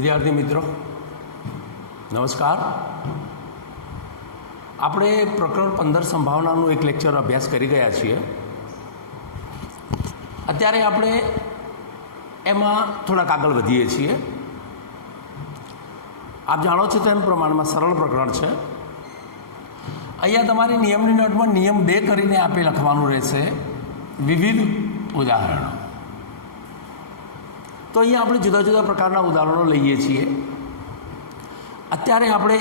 વિદ્યાર્થી મિત્રો નમસ્કાર. આપણે પ્રકરણ 15 સંભાવનાનું એક લેક્ચર અભ્યાસ કરી ગયા છીએ. અત્યારે આપણે એમાં થોડાક આગળ વધીએ છીએ. આપ જાણો છો તેમ પ્રમાણમાં સરળ પ્રકરણ છે. અહીંયા તમારી નિયમની નોટમાં નિયમ 2 કરીને આપે લખવાનું રહેશે વિવિધ ઉદાહરણો. તો અહીંયા આપણે જુદા જુદા પ્રકારના ઉદાહરણો લઈએ છીએ. અત્યારે આપણે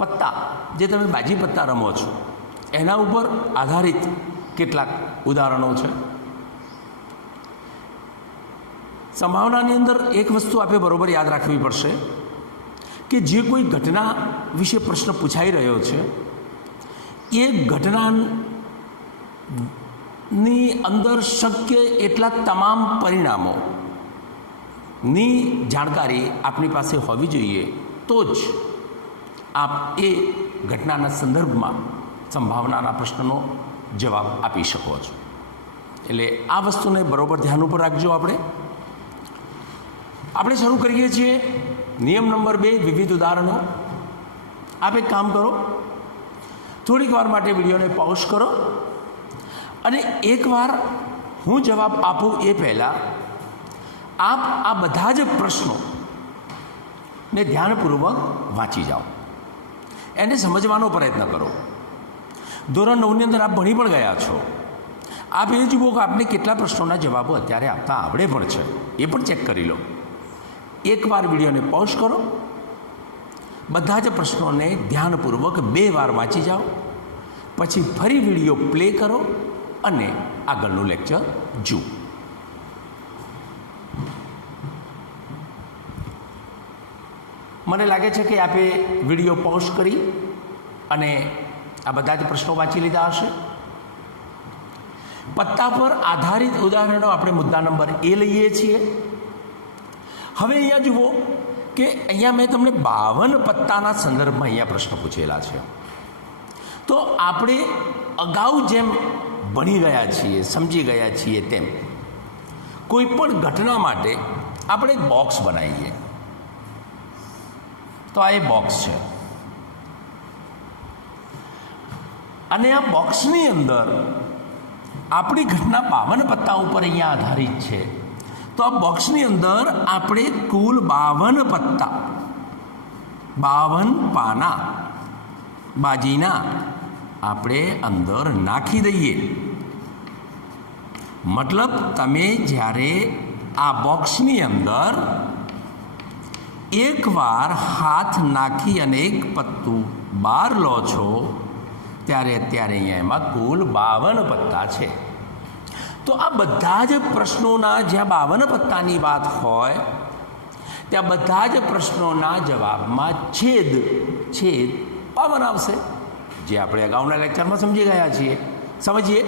પત્તા, જે તમે બાજી પત્તા રમો છો એના ઉપર આધારિત કેટલાક ઉદાહરણો છે. સંભાવનાની અંદર એક વસ્તુ આપણે બરોબર યાદ રાખવી પડશે કે જે કોઈ ઘટના વિશે પ્રશ્ન પૂછાઈ રહ્યો છે એ ઘટનાની અંદર શક્ય એટલા તમામ પરિણામોની જાણકારી આપની પાસે હોવી જોઈએ, તો જ આપ એ ઘટનાના સંદર્ભમાં સંભાવનાના પ્રશ્નનો જવાબ આપી શકો છો. એટલે આ વસ્તુને બરોબર ધ્યાન ઉપર રાખજો. આપણે શરૂ કરીએ છીએ. નિયમ નંબર 2, વિવિધ ઉદાહરણો. આપ એક કામ કરો, થોડીક વાર માટે વિડીયોને પોઝ કરો અને એકવાર હું જવાબ આપું એ પહેલાં આપ આ બધા જ પ્રશ્નોને ધ્યાનપૂર્વક વાંચી જાઓ, એને સમજવાનો પ્રયત્ન કરો. ધોરણ 9ની અંદર આપ ભણી પણ ગયા છો. આપ એ જુઓ કે આપને કેટલા પ્રશ્નોના જવાબો અત્યારે આપતા આવડે પણ છે, એ પણ ચેક કરી લો. એકવાર વિડીયોને પોઝ કરો, બધા જ પ્રશ્નોને ધ્યાનપૂર્વક 2 વાર વાંચી જાઓ, પછી ફરી વિડીયો પ્લે કરો અને આગળનું લેક્ચર જુઓ. મને લાગે છે કે આપે વિડીયો પોઝ કરી અને આ બધા જ પ્રશ્નો વાંચી લીધા હશે. પત્તા પર આધારિત ઉદાહરણો આપણે મુદ્દા નંબર A લઈએ છીએ. હવે અહીંયા જુઓ કે અહીંયા મેં તમને 52 પત્તાના સંદર્ભમાં અહીંયા પ્રશ્ન પૂછેલા છે. તો આપણે અગાઉ જેમ ભણી ગયા છીએ, સમજી ગયા છીએ તેમ કોઈ પણ ઘટના માટે આપણે એક બોક્સ બનાવીએ. તો આ એ બોક્સ છે અને આ બોક્સની અંદર આપણી ઘટના 52 પત્તા ઉપર અહીંયા આધારિત છે. તો આ બોક્સની અંદર આપણે કુલ 52 પત્તા, 52 પાના બાજીના આપણે અંદર નાખી દઈએ. મતલબ તમે જ્યારે આ બોક્સની અંદર એકવાર હાથ નાખી અને એક પત્તું બહાર લો છો ત્યારે અત્યારે અહીંયા એમાં કુલ 52 પત્તા છે. તો આ બધા જ પ્રશ્નોના જ્યાં 52 પત્તાની વાત હોય ત્યાં બધા જ પ્રશ્નોના જવાબમાં છેદ 52 આવશે, જે આપણે અગાઉના લેક્ચરમાં સમજી ગયા છીએ. સમજીએ.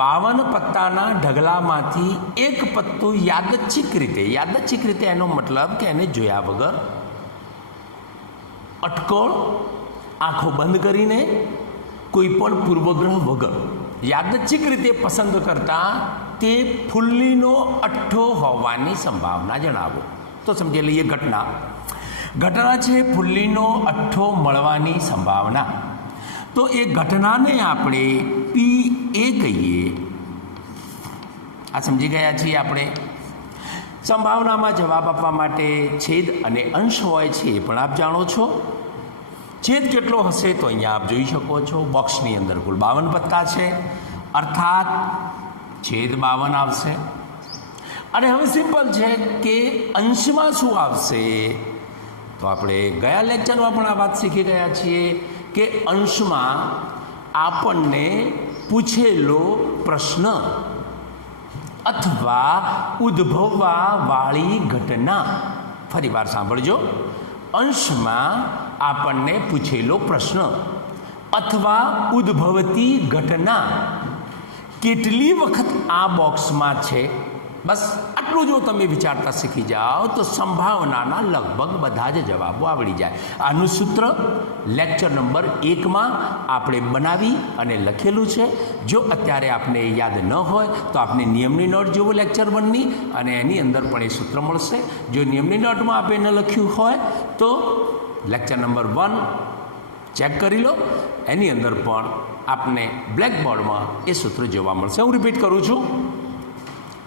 52 પત્તાના ઢગલામાંથી એક પત્તું યાદચ્છિક રીતે એનો મતલબ કે એને જોયા વગર, અટકળ, આંખો બંધ કરીને, કોઈ પણ પૂર્વગ્રહ વગર યાદચ્છિક રીતે પસંદ કરતા તે ફૂલ્લીનો અઠ્ઠો હોવાની સંભાવના જણાવો. તો સમજી લઈએ ઘટના છે ફૂલ્લીનો અઠ્ઠો મળવાની સંભાવના. તો એ ઘટનાને આપણે PA કહીએ. આ સમજી ગયા છીએ આપણે. સંભાવનામાં જવાબ આપવા માટે છેદ અને અંશ હોય છે એ પણ આપ જાણો છો. છેદ કેટલો હશે તો અહીંયા આપ જોઈ શકો છો. બોક્સની અંદર કુલ 52 પત્તા છે, અર્થાત છેદ 52 આવશે. અને હવે સિમ્પલ છે કે અંશમાં શું આવશે, તો આપણે ગયા લેક્ચરમાં પણ આ વાત શીખી ગયા છીએ કે અંશમાં આપણને પૂછેલો પ્રશ્ન અથવા ઉદ્ભવવાવાળી ઘટના, ફરી વાર સાંભળજો, અંશમાં આપણને પૂછેલો પ્રશ્ન અથવા ઉદ્ભવતી ઘટના કેટલી વખત આ બોક્સમાં છે બસ આટલું જો તમે વિચારતા શીખી જાઓ તો સંભાવનાના લગભગ બધા જ જવાબો આવડી જાય. આનું સૂત્ર લેક્ચર નંબર 1માં આપણે બનાવી અને લખેલું છે. જો અત્યારે આપને યાદ ન હોય તો આપને નિયમની નોટ જોવો લેક્ચર 1ની, અને એની અંદર પણ એ સૂત્ર મળશે. જો નિયમની નોટમાં આપણે ન લખ્યું હોય તો લેક્ચર નંબર 1 ચેક કરી લો, એની અંદર પણ આપને બ્લેકબોર્ડમાં એ સૂત્ર જોવા મળશે. હું રિપીટ કરું છું,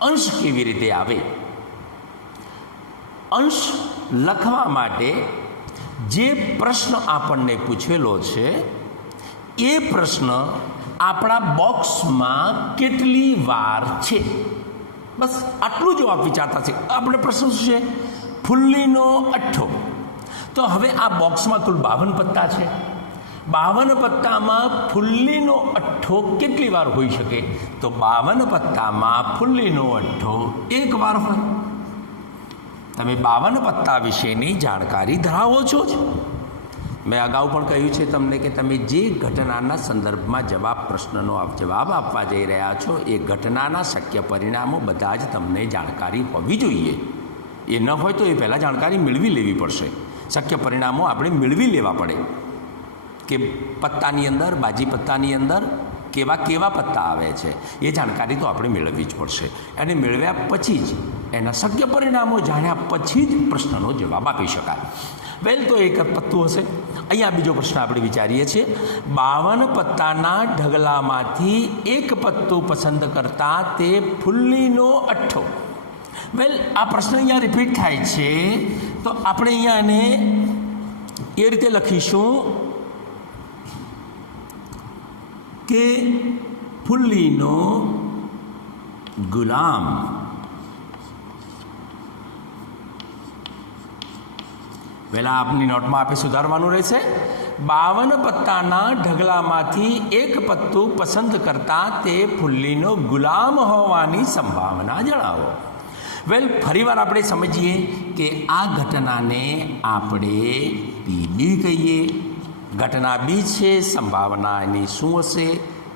અંશ કેવી રીતે આવે. અંશ લખવા માટે જે પ્રશ્ન આપણને પૂછેલો છે એ પ્રશ્ન આપણા બોક્સમાં કેટલી વાર છે, બસ આટલું જો આપ વિચારતા છે. આપણે પ્રશ્ન શું છે? ફુલ્લીનો અઠ્ઠો. તો હવે આ બોક્સમાં કુલ 52 પત્તા છે. 52 પત્તામાં ફુલ્લીનો અઠ્ઠો કેટલી વાર હોઈ શકે? તો 52 પત્તામાં ફુલ્લીનો અઠ્ઠો એક વાર હોય. તમે 52 પત્તા વિશેની જાણકારી ધરાવો છો જ. મેં અગાઉ પણ કહ્યું છે તમને કે તમે જે ઘટનાના સંદર્ભમાં પ્રશ્નનો જવાબ આપવા જઈ રહ્યા છો એ ઘટનાના શક્ય પરિણામો બધા જ તમને જાણકારી હોવી જોઈએ. એ ન હોય તો એ પહેલાં જાણકારી મેળવી લેવી પડશે. શક્ય પરિણામો આપણે મેળવી લેવા પડે કે પત્તાની અંદર, બાજી પત્તાની અંદર કેવા કેવા પત્તા આવે છે એ જાણકારી તો આપણે મેળવવી જ પડશે. અને મેળવ્યા પછી જ એના શક્ય પરિણામો જાણ્યા પછી જ પ્રશ્નનો જવાબ આપી શકાય. વેલ, તો એક પત્તું હશે. અહીંયા બીજો પ્રશ્ન આપણે વિચારીએ છીએ. 52 પત્તાના ઢગલામાંથી એક પત્તું પસંદ કરતા તે ફુલ્લીનો અઠ્ઠો. વેલ, આ પ્રશ્ન અહીંયા રિપીટ થાય છે તો આપણે અહીંયા એને એ રીતે લખીશું કે ફુલ્લીનો ગુલામ. પહેલાં આપની નોટમાં આપણે સુધારવાનું રહેશે. 52 પત્તાના ઢગલામાંથી એક પત્તું પસંદ કરતા તે ફુલ્લીનો ગુલામ હોવાની સંભાવના જણાવો. વેલ, ફરીવાર આપણે સમજીએ કે આ ઘટનાને આપણે પીબી કહીએ. ઘટના બી છે, સંભાવના એની શું હશે?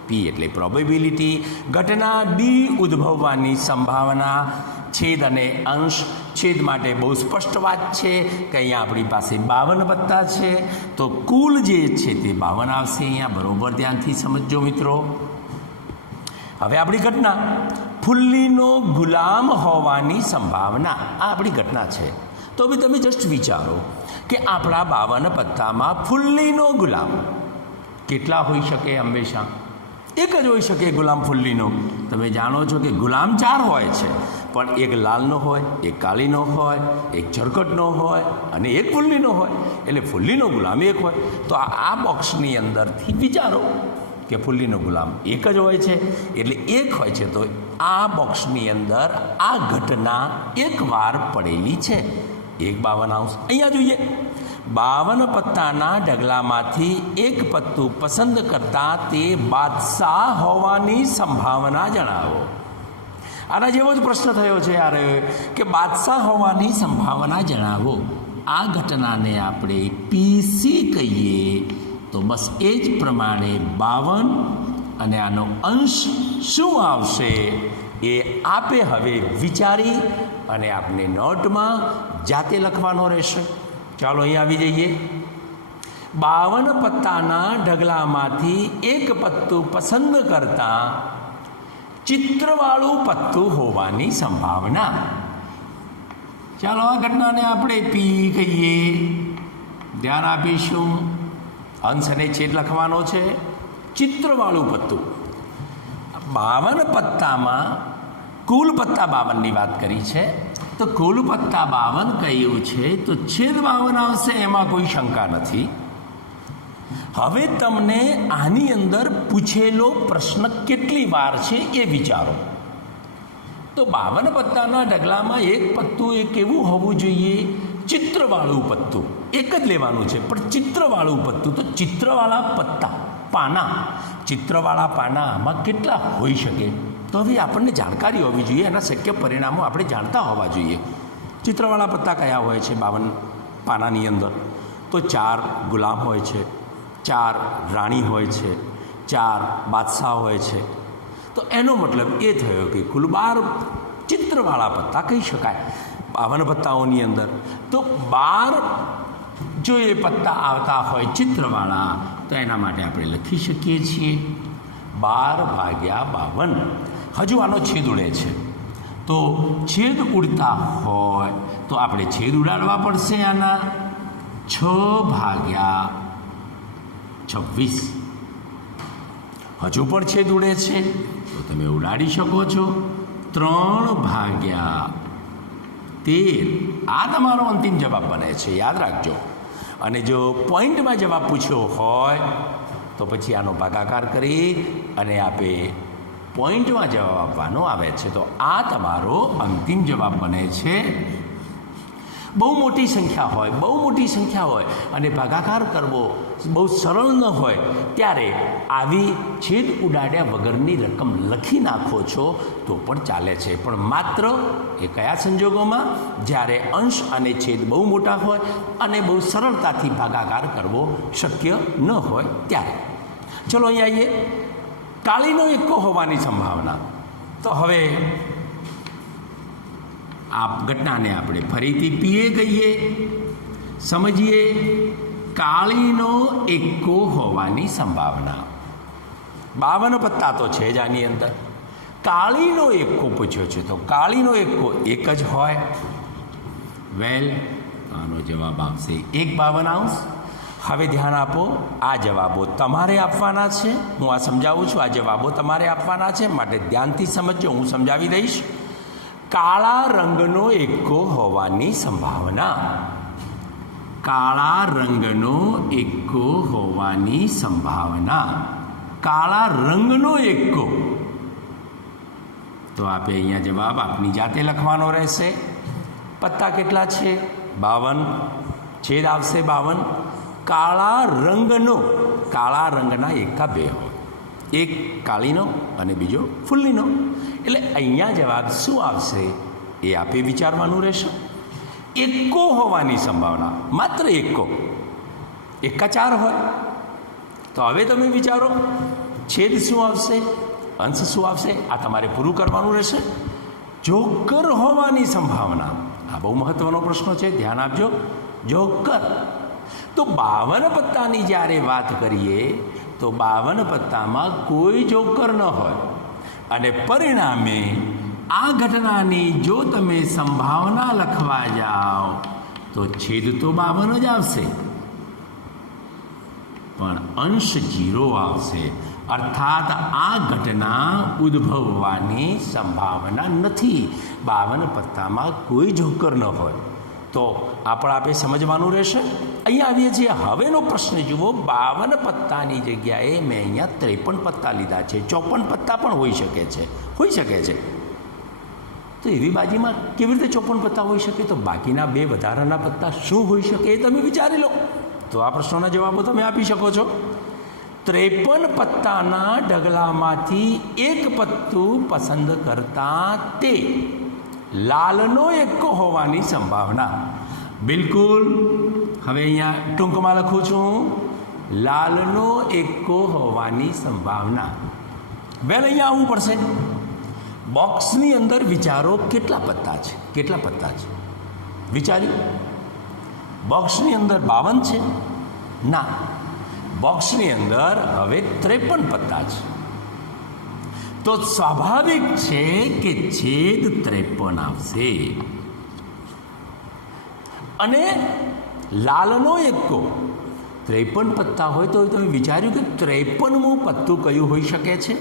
પી એટલે પ્રોબેબિલિટી. ઘટના બી ઉદ્ભવવાની સંભાવના, છેદ અને અંશ. છેદ માટે બહુ સ્પષ્ટ વાત છે કે અહીંયા આપણી પાસે 52 પત્તા છે તો કુલ જે છે તે 52 આવશે. અહીંયા બરોબર ધ્યાનથી સમજો મિત્રો. હવે આપણી ઘટના ફુલ્લીનો ગુલામ હોવાની સંભાવના, આ આપણી ઘટના છે. તો બી તમે જસ્ટ વિચારો કે આપણા 52 પત્તામાં ફુલ્લીનો ગુલામ કેટલા હોઈ શકે? હંમેશા એક જ હોઈ શકે ગુલામ ફુલ્લીનો. તમે જાણો છો કે ગુલામ 4 હોય છે, પણ એક લાલનો હોય, એક કાળીનો હોય, એક ઝરકટનો હોય અને એક ફુલ્લીનો હોય. એટલે ફુલ્લીનો ગુલામ એક હોય. તો આ બોક્સની અંદરથી વિચારો કે ફુલ્લીનો ગુલામ એક જ હોય છે, એટલે એક હોય છે. તો આ બોક્સની અંદર આ ઘટના એક વાર પડેલી છે. એક 52 અંશ. અહીંયા જોઈએ, 52 પત્તાના ઢગલામાંથી એક પત્તું પસંદ કરતા તે બાદશાહ હોવાની સંભાવના જણાવો. આના જેવો જ પ્રશ્ન થયો છે યાર કે બાદશાહ હોવાની સંભાવના જણાવો. આ ઘટનાને આપણે પીસી કહીએ તો બસ એ જ પ્રમાણે 52 અને આનો અંશ શું આવશે એ આપે હવે વિચારી અને આપને નોટમાં જાતે લખવાનો રહેશે. ચાલો અહીં આવી જઈએ. 52 પત્તાના ઢગલામાંથી એક પત્તું પસંદ કરતા ચિત્રવાળું પત્તું હોવાની સંભાવના. ચાલો આ ઘટનાને આપણે પી કહીએ. ધ્યાન આપીશું. અંશ અને છેદ લખવાનો છે. ચિત્રવાળું પત્તું. 52 પત્તામાં કુલ પત્તા 52ની વાત કરી છે તો કુલ પત્તા 52 કહ્યું છે તો છેદ 52 આવશે, એમાં કોઈ શંકા નથી. હવે તમને આની અંદર પૂછેલો પ્રશ્ન કેટલી વાર છે એ વિચારો. તો 52 પત્તાના ઢગલામાં એક પત્તું એ કેવું હોવું જોઈએ? ચિત્રવાળું પત્તું. એક જ લેવાનું છે પણ ચિત્રવાળું પત્તું. તો ચિત્રવાળા પત્તા, પાના, ચિત્રવાળા પાના આમાં કેટલા હોઈ શકે? તો હવે આપણને જાણકારી હોવી જોઈએ, એના શક્ય પરિણામો આપણે જાણતા હોવા જોઈએ. ચિત્રવાળા પત્તા કયા હોય છે 52 પાનાની અંદર? તો 4 ગુલામ હોય છે, 4 રાણી હોય છે, 4 બાદશાહ હોય છે. તો એનો મતલબ એ થયો કે કુલ 12 ચિત્રવાળા પત્તા કહી શકાય 52 પત્તાઓની અંદર. તો 12 જો એ પત્તા આવતા હોય ચિત્રવાળા તો એના માટે આપણે લખી શકીએ છીએ 12/52. હજુ આનો છેદ ઉડે છે, તો છેદ ઉડતા હોય તો આપણે છેદ ઉડાડવા પડશે. આના 6/26. હજુ પણ છેદ ઉડે છે તો તમે ઉડાડી શકો છો. 3/13. આ તમારો અંતિમ જવાબ બને છે, યાદ રાખજો. અને જો પોઈન્ટમાં જવાબ પૂછ્યો હોય તો પછી આનો ભાગાકાર કરી અને આપે પોઈન્ટમાં જવાબ આપવાનો આવે છે. તો આ તમારો અંતિમ જવાબ બને છે. બહુ મોટી સંખ્યા હોય અને ભાગાકાર કરવો બહુ સરળ ન હોય ત્યારે આવી છેદ ઉડાડ્યા વગરની રકમ લખી નાખો છો તો પણ ચાલે છે. પણ માત્ર એ કયા સંજોગોમાં? જ્યારે અંશ અને છેદ બહુ મોટા હોય અને બહુ સરળતાથી ભાગાકાર કરવો શક્ય ન હોય ત્યારે. ચલો અહીંયા આવીએ. કાળીનો એક્કો હોવાની સંભાવના. તો હવે આ ઘટનાને આપણે ફરીથી પીએ કહીએ, સમજીએ. કાળીનો એક્કો હોવાની સંભાવના. 52 પત્તા તો છે જ આની અંદર. કાળીનો એક્કો પૂછ્યો છે તો કાળીનો એક્કો એક જ હોય. વેલ, આનો જવાબ આવશે 1/52. હવે ધ્યાન આપો, આ જવાબો તમારે આપવાના છે. હું આ સમજાવું છું, આ જવાબો તમારે આપવાના છે, માટે ધ્યાનથી સમજો, હું સમજાવી દઈશ. કાળા રંગનો એક્કો હોવાની સંભાવના. કાળા રંગનો એક્કો હોવાની સંભાવના. કાળા રંગનો એક્કો. તો આપે અહીંયા જવાબ આપની જાતે લખવાનો રહેશે. પત્તા કેટલા છે? 52. છેદ આવશે 52. કાળા રંગના એકા 2 હોય, એક કાળીનો અને બીજો ફૂલ્લીનો. એટલે અહીંયા જવાબ શું આવશે એ આપે વિચારવાનું રહેશે. એક્કો હોવાની સંભાવના, માત્ર એક્કો. એકા 4 હોય. તો હવે તમે વિચારો છેદ શું આવશે, અંશ શું આવશે, આ તમારે પૂરું કરવાનું રહેશે. જોકર હોવાની સંભાવના, આ બહુ મહત્વનો પ્રશ્ન છે, ધ્યાન આપજો. જોકર. તો 52 પત્તાની જ્યારે વાત કરીએ તો 52 પત્તામાં કોઈ જોકર ન હોય અને પરિણામે આ ઘટનાની જો તમે સંભાવના લખવા જાઓ તો છેદ તો 52 જ આવશે, પણ અંશ 0 આવશે. અર્થાત આ ઘટના ઉદ્ભવવાની સંભાવના નથી. 52 પત્તામાં કોઈ જોકર ન હોય. તો આપણે આપે સમજવાનું રહેશે. અહીંયા આવીએ છીએ. હવેનો પ્રશ્ન જુઓ. 52 પત્તાની જગ્યાએ મેં અહીંયા 53 પત્તા લીધા છે. 54 પત્તા પણ હોઈ શકે છે. તો એવી બાજીમાં કેવી રીતે 54 પત્તા હોઈ શકે? તો બાકીના 2 વધારાના પત્તા શું હોઈ શકે એ તમે વિચારી લો. તો આ પ્રશ્નોના જવાબો તમે આપી શકો છો. 53 પત્તાના ઢગલામાંથી એક પત્તું પસંદ કરતા તે લાલનો એક્કો હોવાની સંભાવના. બિલકુલ. હવે અહીંયા ટૂંકમાં લખું છું, લાલનો એક્કો હોવાની સંભાવના. વેલ, અહીંયા આવવું પડશે. બોક્સની અંદર વિચારો કેટલા પત્તા છે, વિચાર્યું? બોક્સની અંદર 52 છે? ના, બોક્સની અંદર હવે 53 પત્તા છે. તો સ્વાભાવિક છે કે છેદ 53 આવશે. અને લાલનો એક્કો 53 પત્તા હોય તો તમે વિચાર્યું કે 53મું પત્તું કયું હોઈ શકે છે?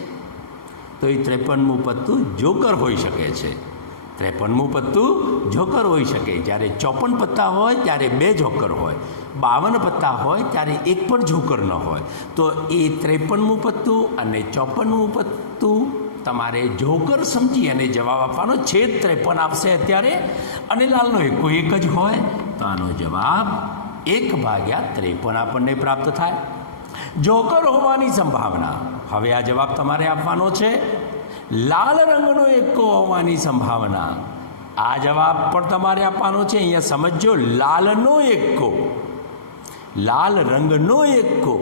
તો એ 53મું પત્તું જોકર હોઈ શકે છે. 53મું પત્તું જોકર હોઈ શકે. જ્યારે 54 પત્તા હોય ત્યારે 2 જોકર હોય. 52 પત્તા હોય ત્યારે એક પણ જોકર ન હોય. તો એ 53મું પત્તું અને 54મું પત્તું તમારે જોકર સમજી અને જવાબ આપવાનો. છેદ 53 આપશે અત્યારે અને લાલનો એક્કો એક જ હોય તો આનો જવાબ 1/53 આપણને પ્રાપ્ત થાય. જોકર હોવાની સંભાવના. હવે આ જવાબ તમારે આપવાનો છે. લાલ રંગનો એક્કો હોવાની સંભાવના. આ જવાબ પણ તમારે આપવાનો છે. અહીંયા સમજો, લાલનો એક્કો, લાલ રંગનો એક્કો,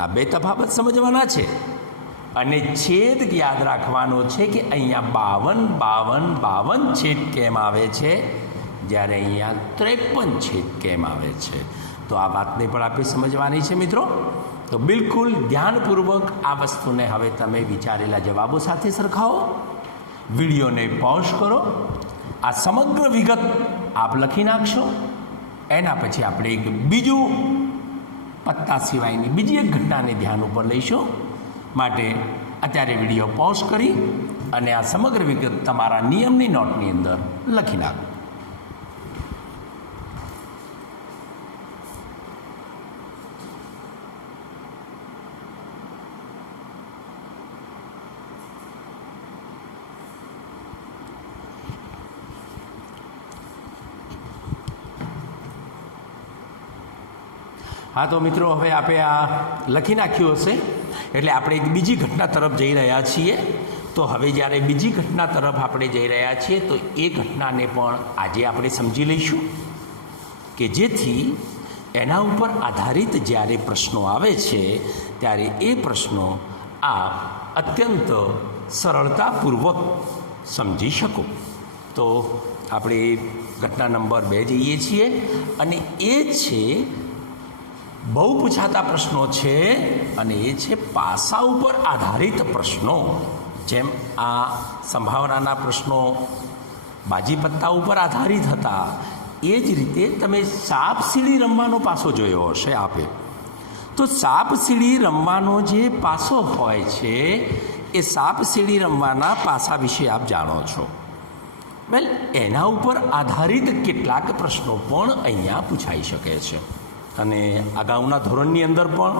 આ 2 તફાવત સમજવાના છે. અને છેદ યાદ રાખવાનો છે કે અહીંયા 52 છેદ કેમ આવે છે, જ્યારે અહીંયા 53 છેદ કેમ આવે છે. તો આ વાતને પણ આપણે સમજવાની છે મિત્રો. તો બિલકુલ ધ્યાનપૂર્વક આ વસ્તુને હવે તમે વિચારેલા જવાબો સાથે સરખાવો. વિડીયોને પોઝ કરો, આ સમગ્ર વિગત આપ લખી નાખશો. એના પછી આપણે એક બીજું પત્તા સિવાયની બીજી એક ઘટનાને ધ્યાન ઉપર લઈશું. માટે અત્યારે વિડીયો પોઝ કરી અને આ સમગ્ર વિગત તમારા નિયમની નોટની અંદર લખી નાખો. હા તો મિત્રો, હવે આપણે આ લખી નાખ્યું હશે એટલે આપણે એક બીજી ઘટના તરફ જઈ રહ્યા છીએ. તો હવે જ્યારે બીજી ઘટના તરફ આપણે જઈ રહ્યા છીએ તો એ ઘટનાને પણ આજે આપણે સમજી લઈશું કે જેથી એના ઉપર આધારિત જ્યારે પ્રશ્નો આવે છે ત્યારે એ પ્રશ્નો આપ અત્યંત સરળતાપૂર્વક સમજી શકો. તો આપણે ઘટના નંબર 2 જઈએ છીએ અને એ છે બહુ પૂછાતા પ્રશ્નો છે અને એ છે પાસા ઉપર આધારિત પ્રશ્નો. જેમ આ સંભાવનાના પ્રશ્નો બાજી પત્તા ઉપર આધારિત હતા એ જ રીતે તમે સાપ સીડી રમવાનો પાસો જોયો હશે આપે. તો સાપ સીડી રમવાનો જે પાસો હોય છે એ સાપ સીડી રમવાના પાસા વિશે આપ જાણો છો. વેલ, એના ઉપર આધારિત કેટલાક પ્રશ્નો પણ અહીંયા પૂછાઈ શકે છે અને અગાઉના ધોરણની અંદર પણ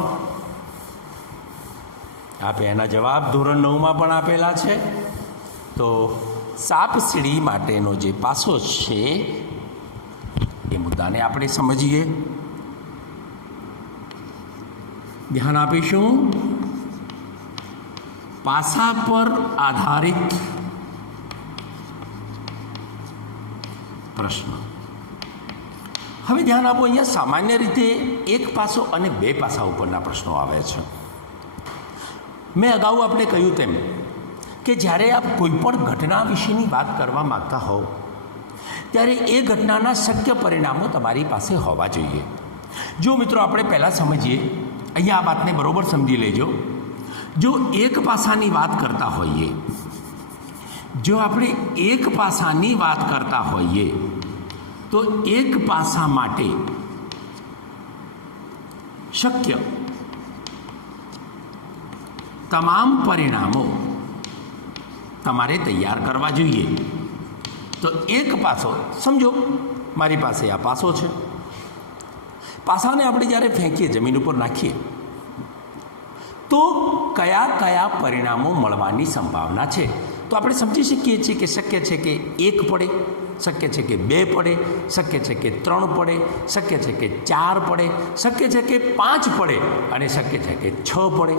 આપે એના જવાબ ધોરણ 9માં પણ આપેલા છે. તો સાપ સીડી માટેનો જે પાસો છે એ મુદ્દાને આપણે સમજીએ. ધ્યાન આપીશું. પાસા પર આધારિત પ્રશ્ન. હવે ધ્યાન આપો, અહીંયા સામાન્ય રીતે એક પાસો અને 2 પાસા ઉપરના પ્રશ્નો આવે છે. મેં અગાઉ આપણે કહ્યું તેમ કે જ્યારે આપ કોઈ પણ ઘટના વિશેની વાત કરવા માગતા હોવ ત્યારે એ ઘટનાના શક્ય પરિણામો તમારી પાસે હોવા જોઈએ. જો મિત્રો આપણે પહેલાં સમજીએ, અહીંયા આ વાતને બરાબર સમજી લેજો. જો એક પાસાની વાત કરતા હોઈએ, જો આપણે એક પાસાની વાત કરતા હોઈએ તો એક પાસા માટે શક્ય તમામ પરિણામો તમારે તૈયાર કરવા જોઈએ. તો એક પાસો સમજો, મારી પાસે આ પાસો છે. પાસાને આપણે જ્યારે ફેંકીએ, જમીન ઉપર નાખીએ તો કયા કયા પરિણામો મળવાની સંભાવના છે તો આપણે સમજી શકીએ છીએ કે શક્ય છે કે 1 પડે, શક્ય છે કે 2 પડે, શક્ય છે કે 3 પડે, શક્ય છે કે 4 પડે, શક્ય છે કે 5 પડે અને શક્ય છે કે 6 પડે.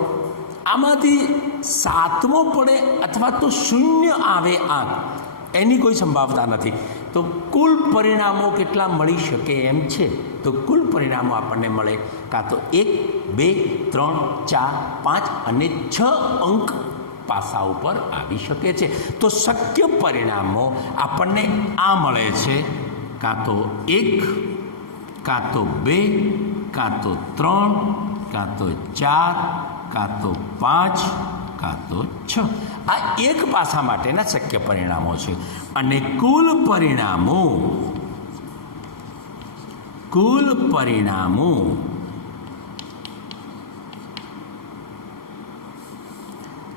આમાંથી 7મો પડે અથવા તો 0 આવે આંક, એની કોઈ સંભાવના નથી. તો કુલ પરિણામો કેટલા મળી શકે એમ છે? તો કુલ પરિણામો આપણને મળે કાં તો 1, 2, 3, 4, 5 અને 6 અંક પાસા ઉપર આવી શકે છે. તો શક્ય પરિણામો આપણને આ મળે છે, કાં તો 1, કાં તો 2, કાં તો 3, કાં તો 4, કાં તો 5, કાં તો 6. આ એક પાસા માટેના શક્ય પરિણામો છે. અને કુલ પરિણામો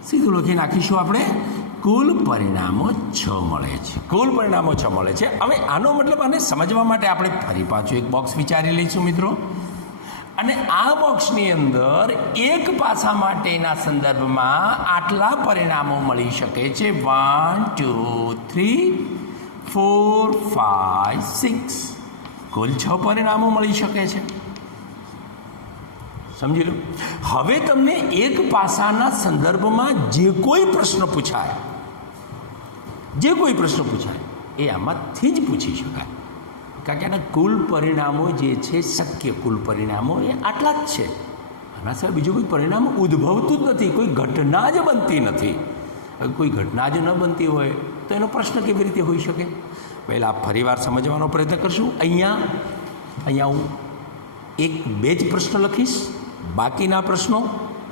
સીધું લખી નાખીશું આપણે. કુલ પરિણામો 6 મળે છે. કુલ પરિણામો 6 મળે છે. હવે આનો મતલબ આને સમજવા માટે આપણે ફરી પાછું એક બોક્સ વિચારી લઈશું મિત્રો. અને આ બોક્સની અંદર એક પાસા માટેના સંદર્ભમાં આટલા પરિણામો મળી શકે છે. 1, 2, 3, 4, 5, 6. કુલ 6 પરિણામો મળી શકે છે. સમજી લો. હવે તમને એક પાસાના સંદર્ભમાં જે કોઈ પ્રશ્ન પૂછાય એ આમાંથી જ પૂછી શકાય. કારણ કે આના કુલ પરિણામો જે છે, શક્ય કુલ પરિણામો એ આટલા જ છે. આના સિવાય બીજું કોઈ પરિણામ ઉદ્ભવતું જ નથી, કોઈ ઘટના જ બનતી નથી. કોઈ ઘટના જ ન બનતી હોય તો એનો પ્રશ્ન કેવી રીતે હોઈ શકે? પહેલાં ફરીવાર સમજવાનો પ્રયત્ન કરશું. અહીંયા હું બે જ પ્રશ્ન લખીશ, બાકીના પ્રશ્નો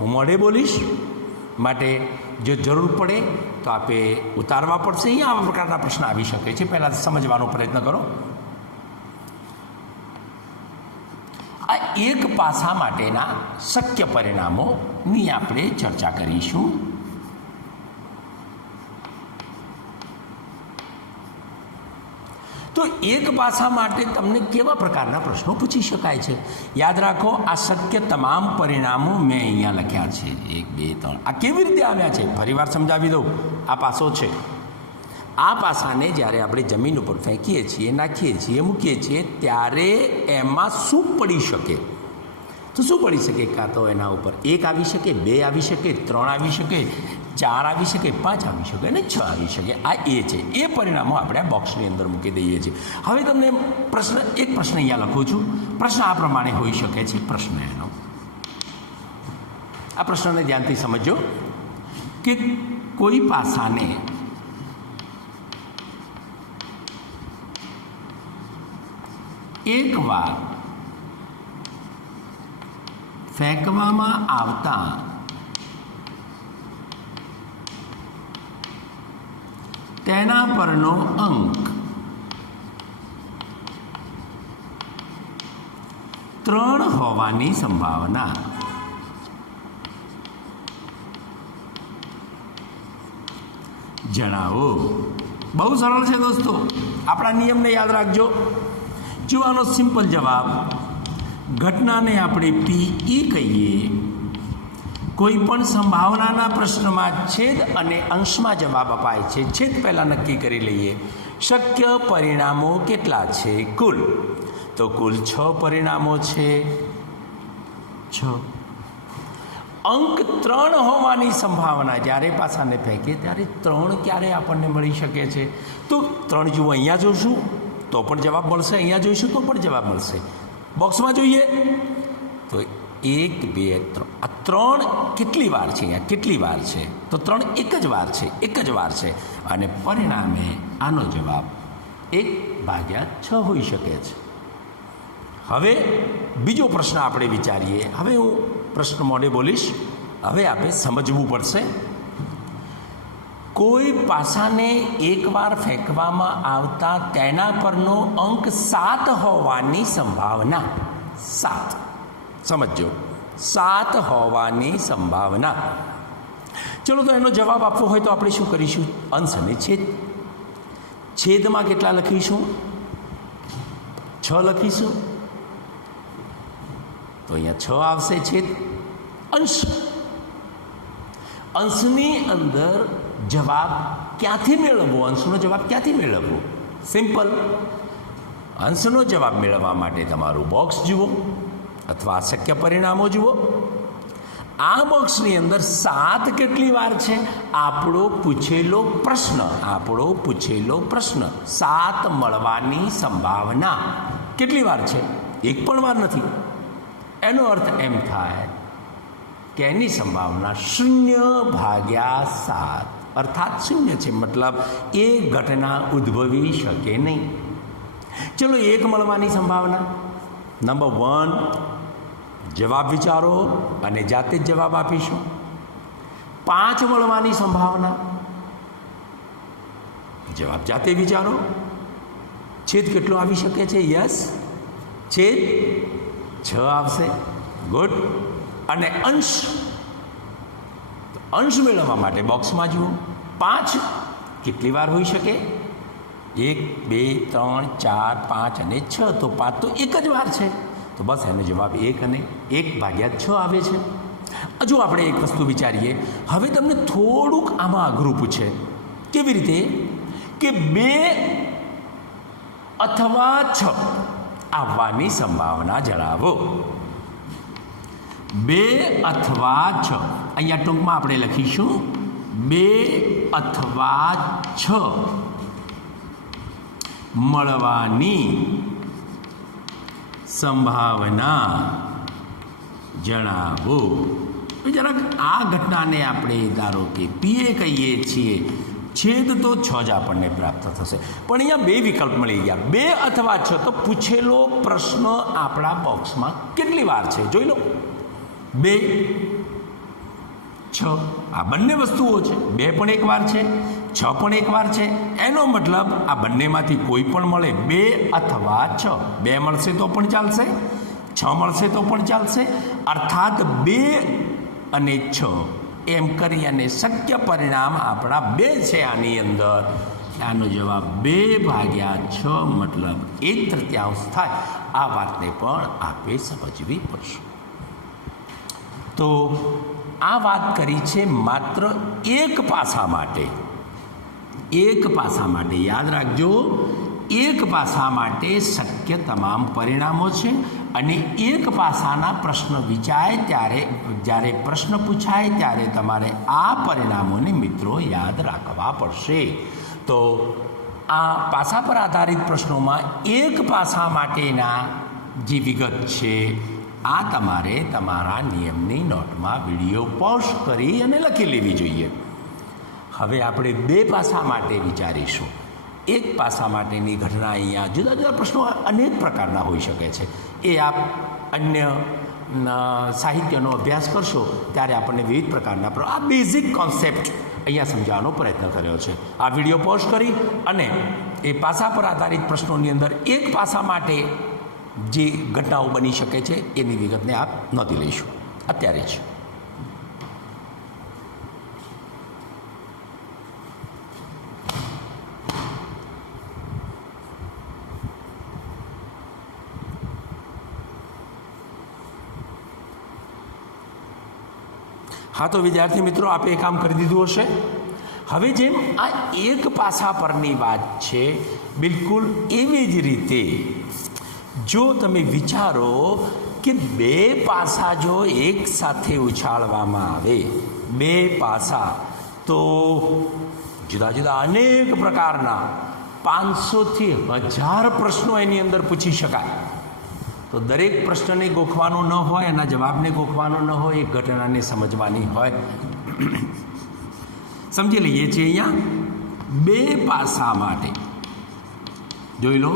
હું મોઢે બોલીશ. માટે જો જરૂર પડે તો આપે ઉતારવા પડશે. અહીંયા આવા પ્રકારના પ્રશ્ન આવી શકે છે. પહેલાં સમજવાનો પ્રયત્ન કરો. આ એક પાસા માટેના શક્ય પરિણામોની આપણે ચર્ચા કરીશું. તો એક પાસા માટે તમને કેવા પ્રકારના પ્રશ્નો પૂછી શકાય છે? યાદ રાખો, આ શક્ય તમામ પરિણામો મેં અહીંયા લખ્યા છે. 1, 2, 3. આ કેવી રીતે આવ્યા છે ફરીવાર સમજાવી દઉં. આ પાસો છે. આ પાસાને જ્યારે આપણે જમીન ઉપર ફેંકીએ છીએ, નાખીએ છીએ, મૂકીએ છીએ, ત્યારે એમાં શું પડી શકે? તો શું પડી શકે? કાં તો એના ઉપર 1 આવી શકે, 2 આવી શકે, 3 આવી શકે, 4 આવી શકે, 5 આવી શકે અને 6 આવી શકે. આ એ છે. એ પરિણામો આપણે આ બોક્સની અંદર મૂકી દઈએ છીએ. હવે તમને એક પ્રશ્ન અહીંયા લખું છું. પ્રશ્ન આ પ્રમાણે હોઈ શકે છે. પ્રશ્ન એનો, આ પ્રશ્નને ધ્યાનથી સમજો કે કોઈ પાસાને એકવાર ફેંકવામાં આવતા તેના પરનો અંક 3 હોવાની સંભાવના જણાવો. બહુ સરળ છે દોસ્તો. આપણા નિયમને યાદ રાખજો. જો આનો સિમ્પલ જવાબ, ઘટનાને આપણે PE કહીએ. કોઈ પણ સંભાવનાના પ્રશ્નમાં છેદ અને અંશમાં જવાબ અપાય છે. છેદ પહેલાં નક્કી કરી લઈએ. શક્ય પરિણામો કેટલા છે? કુલ. તો કુલ 6 પરિણામો છે. 6. અંક 3 હોવાની સંભાવના, જ્યારે પાસાને ફેંકે ત્યારે 3 ક્યારે આપણને મળી શકે છે? તો 3 જુઓ, અહીંયા જોઈશું તો પણ જવાબ મળશે, અહીંયા જોઈશું તો પણ જવાબ મળશે. બોક્સમાં જોઈએ તો 1, 2, 3. આ 3 કેટલી વાર છે? અહીંયા કેટલી વાર છે? તો 3 એક જ વાર છે. અને પરિણામે આનો જવાબ 1/6 હોઈ શકે છે. હવે બીજો પ્રશ્ન આપણે વિચારીએ. હવે હું પ્રશ્ન મોઢે બોલીશ. હવે આપણે સમજવું પડશે. કોઈ પાસાને એકવાર ફેંકવામાં આવતા તેના પરનો અંક 7 હોવાની સંભાવના. 7. સમજો, 7 હોવાની સંભાવના. ચલો, તો એનો જવાબ આપવો હોય તો આપણે શું કરીશું? અંશ અને છેદ. છેદમાં કેટલા લખીશું? 6 લખીશું. તો અહીંયા 6 આવશે છેદ. અંશની અંદર જવાબ ક્યાંથી મેળવવો? અંશનો જવાબ ક્યાંથી મેળવવો? સિમ્પલ. અંશનો જવાબ મેળવવા માટે તમારું બોક્સ જુઓ અથવા શક્ય પરિણામો જુઓ. આ બોક્સની અંદર 7 કેટલી વાર છે? આપણો પૂછેલો પ્રશ્ન 7 મળવાની સંભાવના કેટલી વાર છે? એક પણ વાર નથી. એનો અર્થ એમ થાય કે એની સંભાવના 0/7, અર્થાત 0 છે. મતલબ એ ઘટના ઉદ્ભવી શકે નહીં. ચલો, 1 મળવાની સંભાવના. નંબર 1, જવાબ વિચારો અને જાતે જ જવાબ આપીશું. 5 મળવાની સંભાવના. જવાબ જાતે વિચારો. છેદ કેટલો આવી શકે છે? યસ, છેદ 6 આવશે. ગુડ. અને અંશ મેળવવા માટે બોક્સમાં જુઓ. 5 કેટલી વાર હોઈ શકે? 1, 2, 3, 4, 5 અને 6. તો 5 તો એક જ વાર છે. તો બસ એનો જવાબ 1 અને 1/6 આવે છે. હજુ આપણે એક વસ્તુ વિચારીએ. હવે તમને થોડુંક આમાં અઘરું પૂછે. કેવી રીતે? કે 2 અથવા 6 આવવાની સંભાવના જણાવો. 2 અથવા 6. અહીંયા ટૂંકમાં આપણે લખીશું 2 અથવા 6 મળવાની સંભાવના જણાવો. જરાક આ ઘટનાને આપણે ધારો કે પીએ કહીએ છીએ, છેદ તો 6 જ આપણને પ્રાપ્ત થશે. પણ અહીંયા 2 વિકલ્પ મળી ગયા, 2 અથવા 6. તો પૂછેલો પ્રશ્ન આપણા બોક્સમાં કેટલી વાર છે જોઈ લો. 2, 6 આ બંને વસ્તુઓ છે. 2 પણ એક વાર છે, 6 પણ એક વાર છે. એનો મતલબ આ બંનેમાંથી કોઈ પણ મળે, 2 અથવા 6. 2 મળશે તો પણ ચાલશે, 6 મળશે તો પણ ચાલશે. અર્થાત 2 અને 6 એમ કરી અને શક્ય પરિણામ આપણા 2 છે આની અંદર. આનો જવાબ 2/6 મતલબ 1/3 થાય. આ વાતને પણ આપે સમજવી પડશે. તો આ વાત કરી છે માત્ર એક પાસા માટે. એક પાસા માટે યાદ રાખજો, એક પાસા માટે શક્ય તમામ પરિણામો છે. અને એક પાસાના પ્રશ્ન વિચાય ત્યારે, જ્યારે પ્રશ્ન પૂછાય ત્યારે તમારે આ પરિણામોને મિત્રો યાદ રાખવા પડશે. તો આ પાસા પર આધારિત પ્રશ્નોમાં એક પાસા માટેના જે વિગત છે આ તમારે તમારા નિયમની નોટમાં વિડીયો પોઝ કરી અને લખી લેવી જોઈએ. હવે આપણે 2 પાસા માટે વિચારીશું. એક પાસા માટેની ઘટના અહીંયા જુદા જુદા પ્રશ્નો અનેક પ્રકારના હોઈ શકે છે. એ આપ અન્ય સાહિત્યનો અભ્યાસ કરશો ત્યારે આપણને વિવિધ પ્રકારના આ બેઝિક કોન્સેપ્ટ અહીંયા સમજાવવાનો પ્રયત્ન કર્યો છે. આ વિડીયો પોઝ કરી અને એ પાસા પર આધારિત પ્રશ્નોની અંદર એક પાસા માટે જે ઘટનાઓ બની શકે છે એની વિગતને આપ નોંધી લઈશું અત્યારે જ. હા, તો વિદ્યાર્થી મિત્રો આપે એ કામ કરી દીધું હશે. હવે જેમ આ એક પાસા પરની વાત છે, બિલકુલ એવી જ રીતે જો તમે વિચારો કે 2 પાસા જો એક સાથે ઉછાળવામાં આવે, 2 પાસા, તો જુદા જુદા અનેક પ્રકારના 500થી 1000 પ્રશ્નો એની અંદર પૂછી શકાય. તો દરેક પ્રશ્નને ગોખવાનો ન હોય, એના જવાબને ગોખવાનો ન હોય, એ ઘટનાને સમજવાની હોય. સમજી લઈએ છીએ અહીંયા 2 પાસા માટે જોઈ લો.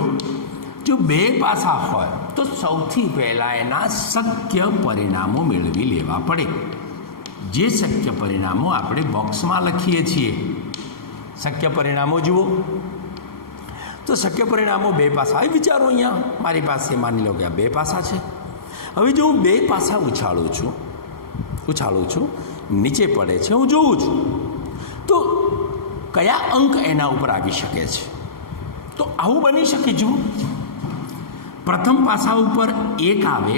જો 2 પાસા હોય તો સૌથી પહેલાં એના શક્ય પરિણામો મેળવી લેવા પડે. જે શક્ય પરિણામો આપણે બોક્સમાં લખીએ છીએ, શક્ય પરિણામો જુઓ. તો શક્ય પરિણામો 2 પાસા. હવે વિચારો અહીંયા મારી પાસે માની લો કે આ 2 પાસા છે. હવે જો હું 2 પાસા ઉછાળું છું, નીચે પડે છે, હું જોઉં છું, તો કયા અંક એના ઉપર આવી શકે છે? તો આવું બની શકે. જો પ્રથમ પાસા ઉપર 1 આવે,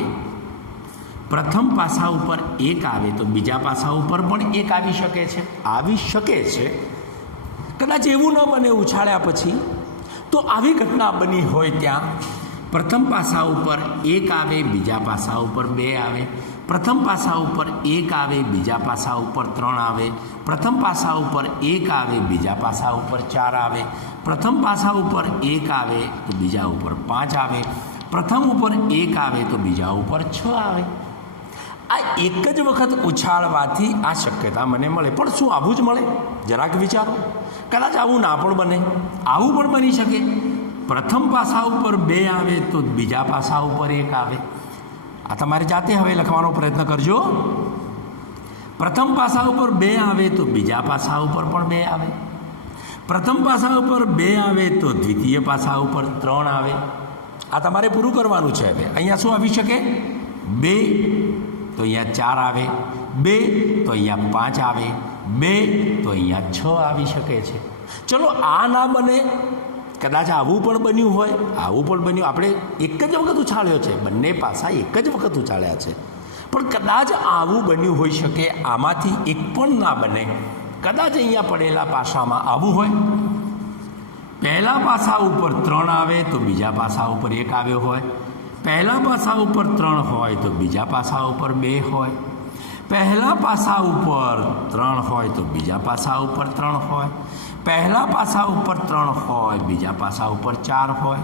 પ્રથમ પાસા ઉપર 1 આવે તો બીજા પાસા ઉપર પણ 1 આવી શકે છે. આવી શકે છે. કદાચ એવું ન બને ઉછાળ્યા પછી, તો આવી ઘટના બની હોય ત્યાં પ્રથમ પાસા ઉપર 1 આવે, બીજા પાસા ઉપર 2 આવે, પ્રથમ પાસા ઉપર 1 આવે, બીજા પાસા ઉપર 3 આવે, પ્રથમ પાસા ઉપર 1 આવે, બીજા પાસા ઉપર 4 આવે, પ્રથમ પાસા ઉપર 1 આવે તો બીજા ઉપર 5 આવે, પ્રથમ ઉપર 1 આવે તો બીજા ઉપર 6 આવે. આ એક જ વખત ઉછાળવાથી આ શક્યતા મને મળે. પણ શું આવું જ મળે? જરાક વિચારો. કદાચ આવું ના પણ બને, આવું પણ બની શકે. પ્રથમ પાસા ઉપર 2 આવે તો બીજા પાસા ઉપર 1 આવે. આ તમારે જાતે હવે લખવાનો પ્રયત્ન કરજો. પ્રથમ પાસા ઉપર 2 આવે તો બીજા પાસા ઉપર પણ 2 આવે. પ્રથમ પાસા ઉપર 2 આવે તો દ્વિતીય પાસા ઉપર 3 આવે. આ તમારે પૂરું કરવાનું છે. હવે અહીંયા શું આવી શકે? 2 તો અહીંયા 4 આવે, 2 તો અહીંયા 5 આવે, 2 તો અહીંયા 6 આવી શકે છે. ચલો આ ના બને, કદાચ આવું પણ બન્યું હોય, આવું પણ બન્યું. આપણે એક જ વખત ઉછાળ્યો છે, બંને પાસા એક જ વખત ઉછાળ્યા છે. પણ કદાચ આવું બન્યું હોઈ શકે, આમાંથી એક પણ ના બને. કદાચ અહીંયા પડેલા પાસામાં આવું હોય, પહેલા પાસા ઉપર 3 આવે તો બીજા પાસા ઉપર 1 આવ્યો હોય, પહેલા પાસા ઉપર 3 હોય તો બીજા પાસા ઉપર 2 હોય, પહેલા પાસા ઉપર 3 હોય તો બીજા પાસા ઉપર 3 હોય, પહેલા પાસા ઉપર 3 હોય બીજા પાસા ઉપર 4 હોય,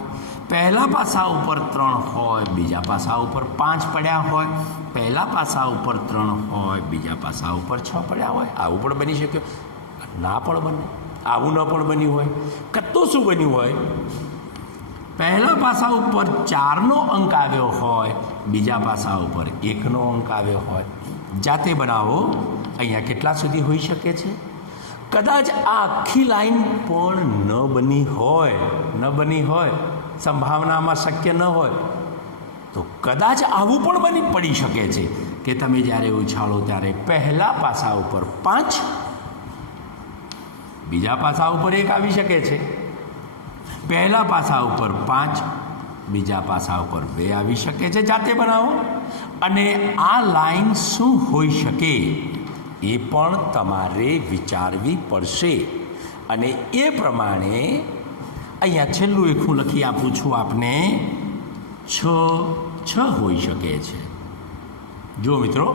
પહેલા પાસા ઉપર 3 હોય, બીજા પાસા ઉપર 5 પડ્યા હોય, પહેલા પાસા ઉપર 3 હોય, બીજા પાસા ઉપર 6 પડ્યા હોય, આવું પણ બની શકે, ના પણ બને, આવું ન પણ બન્યું હોય. કતો શું બન્યું હોય? પહેલા પાસા ઉપર 4નો અંક આવ્યો હોય, બીજા પાસા ઉપર 1નો અંક આવ્યો હોય. જાતે બનાવો. અહીંયા કેટલા સુધી હોઈ શકે છે? કદાચ આ આખી લાઈન પણ ન બની હોય, સંભાવનામાં શક્ય ન હોય, તો કદાચ આવું પણ પડી શકે છે કે તમે જ્યારે ઉછાળો ત્યારે પહેલા પાસા ઉપર 5, બીજા પાસા ઉપર 1 આવી શકે છે, પહેલા પાસા ઉપર 5, બીજા પાસા ઉપર 2 આવી શકે છે. જાતે બનાવો. અને આ લાઈન શું હોઈ શકે એ પણ તમારે વિચારવી પડશે. અને એ પ્રમાણે અહીંયા છેલ્લું એક હું લખી આપું છું આપને, 6 હોઈ શકે છે. જો મિત્રો,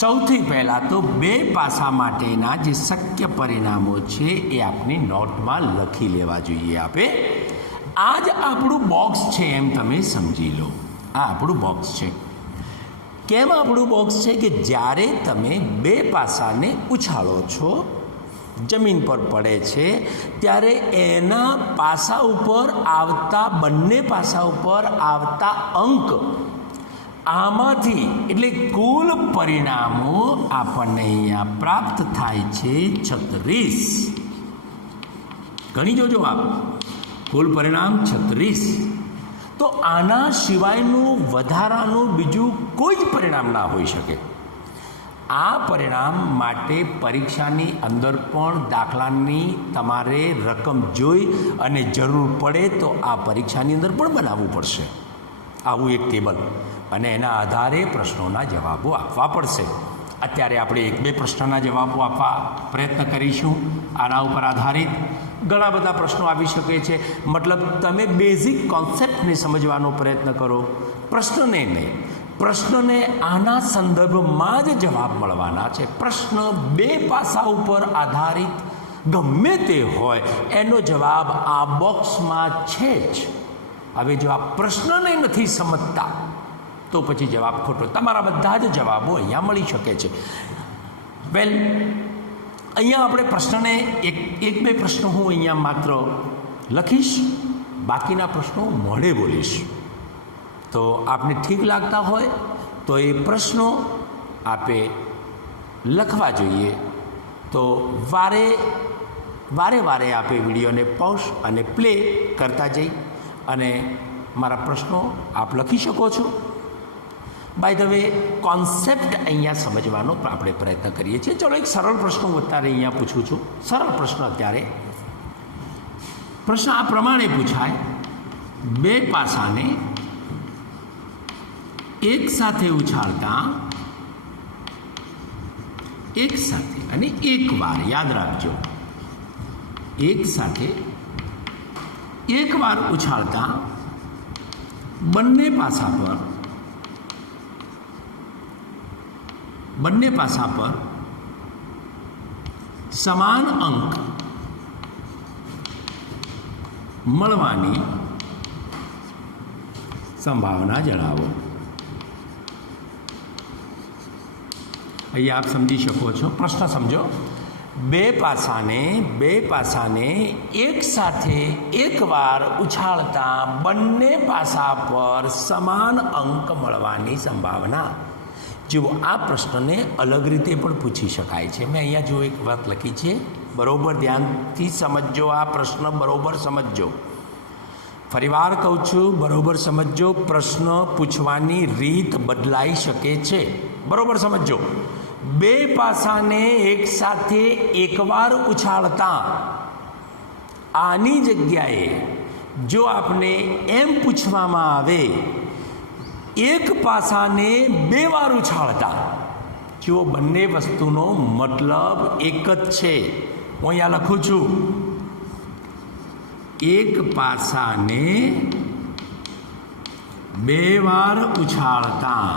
સૌથી પહેલાં તો 2 પાસા માટેના જે શક્ય પરિણામો છે એ આપની નોટમાં લખી લેવા જોઈએ. આ જ આપણું બોક્સ છે એમ તમે સમજી લો. આ આપણું બોક્સ છે. કેમ આપણું બોક્સ છે? કે જ્યારે તમે 2 પાસાને ઉછાળો છો, જમીન પર પડે છે, ત્યારે એના પાસા ઉપર આવતા, બંને પાસા ઉપર આવતા અંક, આમાંથી એટલે કુલ પરિણામો આપણને અહીંયા પ્રાપ્ત થાય છે 36. ગણી જોજો આપ, કુલ પરિણામ 36. તો આના સિવાયનું વધારાનું બીજું કોઈ જ પરિણામ ના હોઈ શકે. આ પરિણામ માટે પરીક્ષાની અંદર પણ દાખલાની તમારે રકમ જોઈ અને જરૂર પડે તો આ પરીક્ષાની અંદર પણ બનાવવું પડશે, આવું એક ટેબલ, અને એના આધારે પ્રશ્નોના જવાબો આપવા પડશે. અત્યારે આપણે 1-2 પ્રશ્નના જવાબો આપવા પ્રયત્ન કરીશું. આના ઉપર આધારિત ઘણા બધા પ્રશ્નો આવી શકે છે. મતલબ તમે બેઝિક કોન્સેપ્ટને સમજવાનો પ્રયત્ન કરો, પ્રશ્નને નહીં. પ્રશ્નને આના સંદર્ભમાં જ જવાબ મળવાના છે. પ્રશ્ન 2 પાસા ઉપર આધારિત ગમે તે હોય એનો જવાબ આ બોક્સમાં છે જ. હવે જો આ પ્રશ્નને નથી સમજતા તો પછી જવાબ ખોટો. તમારા બધા જ જવાબો અહીંયા મળી શકે છે. વેલ, અહીંયા આપણે પ્રશ્નને 1-2 પ્રશ્નો હું અહીંયા માત્ર લખીશ, બાકીના પ્રશ્નો મોઢે બોલીશ. તો આપને ઠીક લાગતા હોય તો એ પ્રશ્નો આપે લખવા જોઈએ. તો વારે વારે આપે વિડીયોને પોઝ અને પ્લે કરતા જઈ અને મારા પ્રશ્નો આપ લખી શકો છો. બાય ધ વે, કોન્સેપ્ટ અહીંયા સમજવાનો આપણે પ્રયત્ન કરીએ છીએ. ચલો, એક સરળ પ્રશ્ન હું અત્યારે અહીંયા પૂછું છું. સરળ પ્રશ્ન અત્યારે. પ્રશ્ન આ પ્રમાણે પૂછાય: 2 પાસાને એક સાથે ઉછાળતા, એક સાથે અને એકવાર, યાદ રાખજો, એક સાથે એકવાર ઉછાળતા બંને પાસા પર સમાન અંક મળવાની સંભાવના જણાવો. અહીંયા આપ સમજી શકો છો. પ્રશ્ન સમજો. 2 પાસાને એક સાથે એકવાર ઉછાળતા બંને પાસા પર સમાન અંક મળવાની સંભાવના. જુઓ, આ પ્રશ્નને અલગ રીતે પણ પૂછી શકાય છે. મેં અહીંયા જો એક વાત લખી છે, બરોબર ધ્યાનથી સમજજો. આ પ્રશ્ન બરોબર સમજજો. ફરીવાર કહું છું, બરોબર સમજજો. પ્રશ્ન પૂછવાની રીત બદલાઈ શકે છે. બરોબર સમજજો. 2 પાસાને એક સાથે એકવાર ઉછાળતા, આની જગ્યાએ જો આપને એમ પૂછવામાં આવે, એક પાસાને 2 વાર ઉછાળતા, જો બંને વસ્તુનો મતલબ એક જ છે. હું અહીંયા લખું છું, એક પાસાને 2 વાર ઉછાળતા.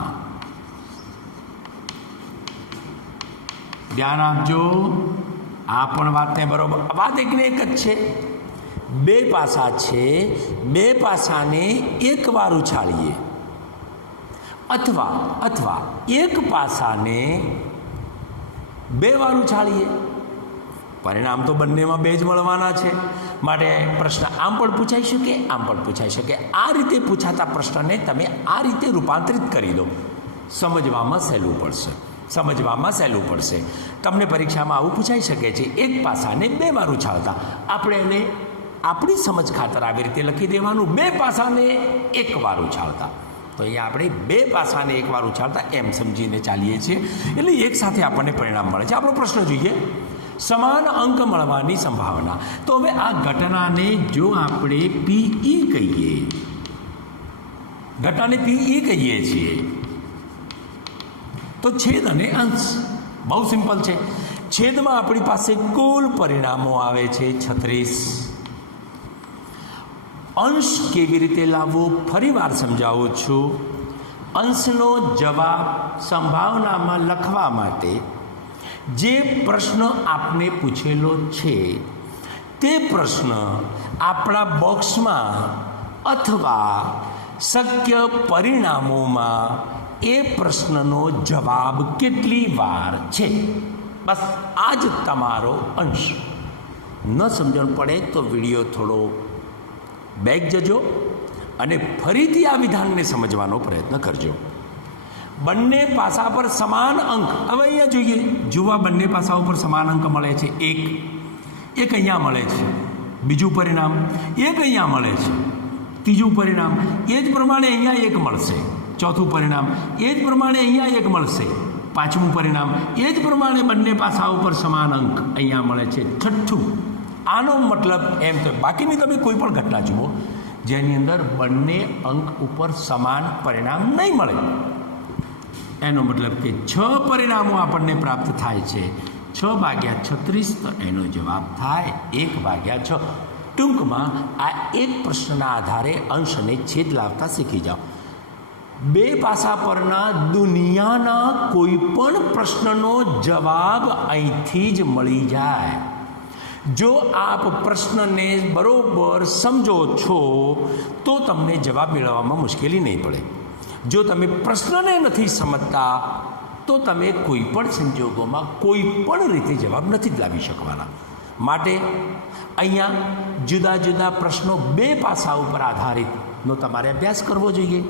ધ્યાન આપજો, આ પણ વાતને બરોબર, વાત એકને એક જ છે. બે પાસા છે, બે પાસાને એકવાર ઉછાળીએ અથવા એક પાસાને બે વાર ઉછાળીએ, પરિણામ તો બંનેમાં બે જ મળવાના છે. માટે પ્રશ્ન આમ પણ પૂછાઈ શકે, આમ પણ પૂછાઈ શકે. આ રીતે પૂછાતા પ્રશ્નને તમે આ રીતે રૂપાંતરિત કરી દો, સમજવામાં સહેલું પડશે. તમને પરીક્ષામાં આવું પૂછાઈ શકે છે, એક પાસાને બે વાર ઉછાળતા. આપણે એને આપણી સમજ ખાતર આવી રીતે લખી દેવાનું, બે પાસાને એક વાર ઉછાળતા. તો અહીંયા આપણે બે પાસાને એકવાર ઉછાળતા એમ સમજીને ચાલીએ છીએ, એટલે એક સાથે આપણને પરિણામ મળે છે. આપણો પ્રશ્ન જોઈએ, સમાન અંક મળવાની સંભાવના. તો હવે આ ઘટનાને જો આપણે PE કહીએ છીએ તો છેદ અને અંશ બહુ સિમ્પલ છે. છેદમાં આપણી પાસે કુલ પરિણામો આવે છે 36. અંશ કેવી રીતે લાવવો ફરી વાર સમજાવું છું. અંશનો જવાબ સંભાવનામાં લખવા માટે જે પ્રશ્ન આપને પૂછેલો છે તે પ્રશ્ન આપણા બોક્સમાં અથવા શક્ય પરિણામોમાં એ પ્રશ્નનો જવાબ કેટલી વાર છે, બસ આ જ તમારો અંશ. ન સમજણ પડે તો વિડીયો થોડો બેક જજો અને ફરીથી આ વિધાનને સમજવાનો પ્રયત્ન કરજો. બંને પાસા પર સમાન અંક, હવે અહીંયા જોઈએ, જોવા બંને પાસાઓ પર સમાન અંક મળે છે. એક અહીંયા મળે છે, બીજું પરિણામ એક અહીંયા મળે છે, ત્રીજું પરિણામ એ જ પ્રમાણે અહીંયા એક મળશે, ચોથું પરિણામ એ જ પ્રમાણે અહીંયા એક મળશે, પાંચમું પરિણામ એ જ પ્રમાણે બંને પાસાઓ પર સમાન અંક અહીંયા મળે છે, છઠ્ઠું. આનો મતલબ એમ તો બાકીની તમે કોઈ પણ ઘટના જુઓ જેની અંદર બંને અંક ઉપર સમાન પરિણામ નહીં મળે, એનો મતલબ કે 6 પરિણામો આપણને પ્રાપ્ત થાય છે. 6/36 તો એનો જવાબ થાય 1/6. ટૂંકમાં આ એક પ્રશ્નના આધારે અંશ અને છેદ લાવતા શીખી જાઓ. બે પાસા પરના દુનિયાના કોઈ પણ પ્રશ્નનો જવાબ અહીંથી જ મળી જાય. જો આપ પ્રશ્નને બરોબર સમજો છો તો તમને જવાબ મેળવવામાં મુશ્કેલી નહીં પડે. જો તમે પ્રશ્નને નથી સમજતા તો તમે કોઈ પણ સંજોગોમાં કોઈ પણ રીતે જવાબ નથી જ લાવી શકવાના. માટે અહીંયા જુદા જુદા પ્રશ્નો બે પાસા ઉપર આધારિતનો તમારે અભ્યાસ કરવો જોઈએ.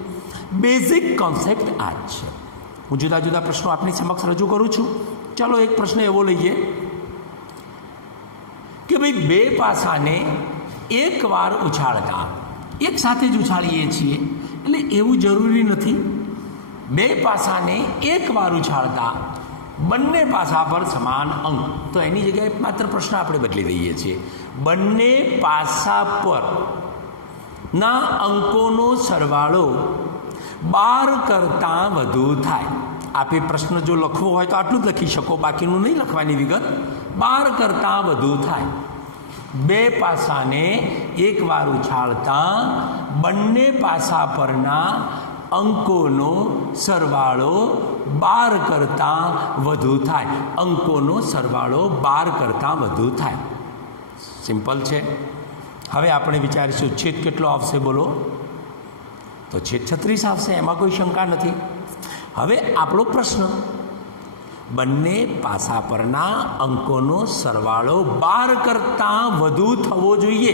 બેઝિક કોન્સેપ્ટ આ જ છે. હું જુદા જુદા પ્રશ્નો આપની સમક્ષ રજૂ કરું છું. ચાલો એક પ્રશ્ન એવો લઈએ કે ભાઈ બે પાસાને એકવાર ઉછાળતા, એક સાથે જ ઉછાળીએ છીએ એટલે એવું જરૂરી નથી. બે પાસાને એકવાર ઉછાળતા બંને પાસા પર સમાન અંક, તો એની જગ્યાએ માત્ર પ્રશ્ન આપણે બદલી દઈએ છીએ. બંને પાસા પર ના અંકોનો સરવાળો 12 કરતાં વધુ થાય. આપે પ્રશ્ન જો લખવો હોય તો આટલું જ લખી શકો, બાકીનું નહીં લખવાની વિગત. 12 કરતાં વધુ થાય. બે પાસાને એકવાર ઉછાળતા બંને પાસા પરના અંકોનો સરવાળો 12 કરતાં વધુ થાય. અંકોનો સરવાળો 12 કરતાં વધુ થાય. સિમ્પલ છે. હવે આપણે વિચારીશું છેદ કેટલો આવશે, બોલો? તો છેદ 36 આવશે, એમાં કોઈ શંકા નથી. હવે આપણો પ્રશ્ન, બંને પાસા પરના અંકોનો સરવાળો 12 કરતાં વધુ થવો જોઈએ.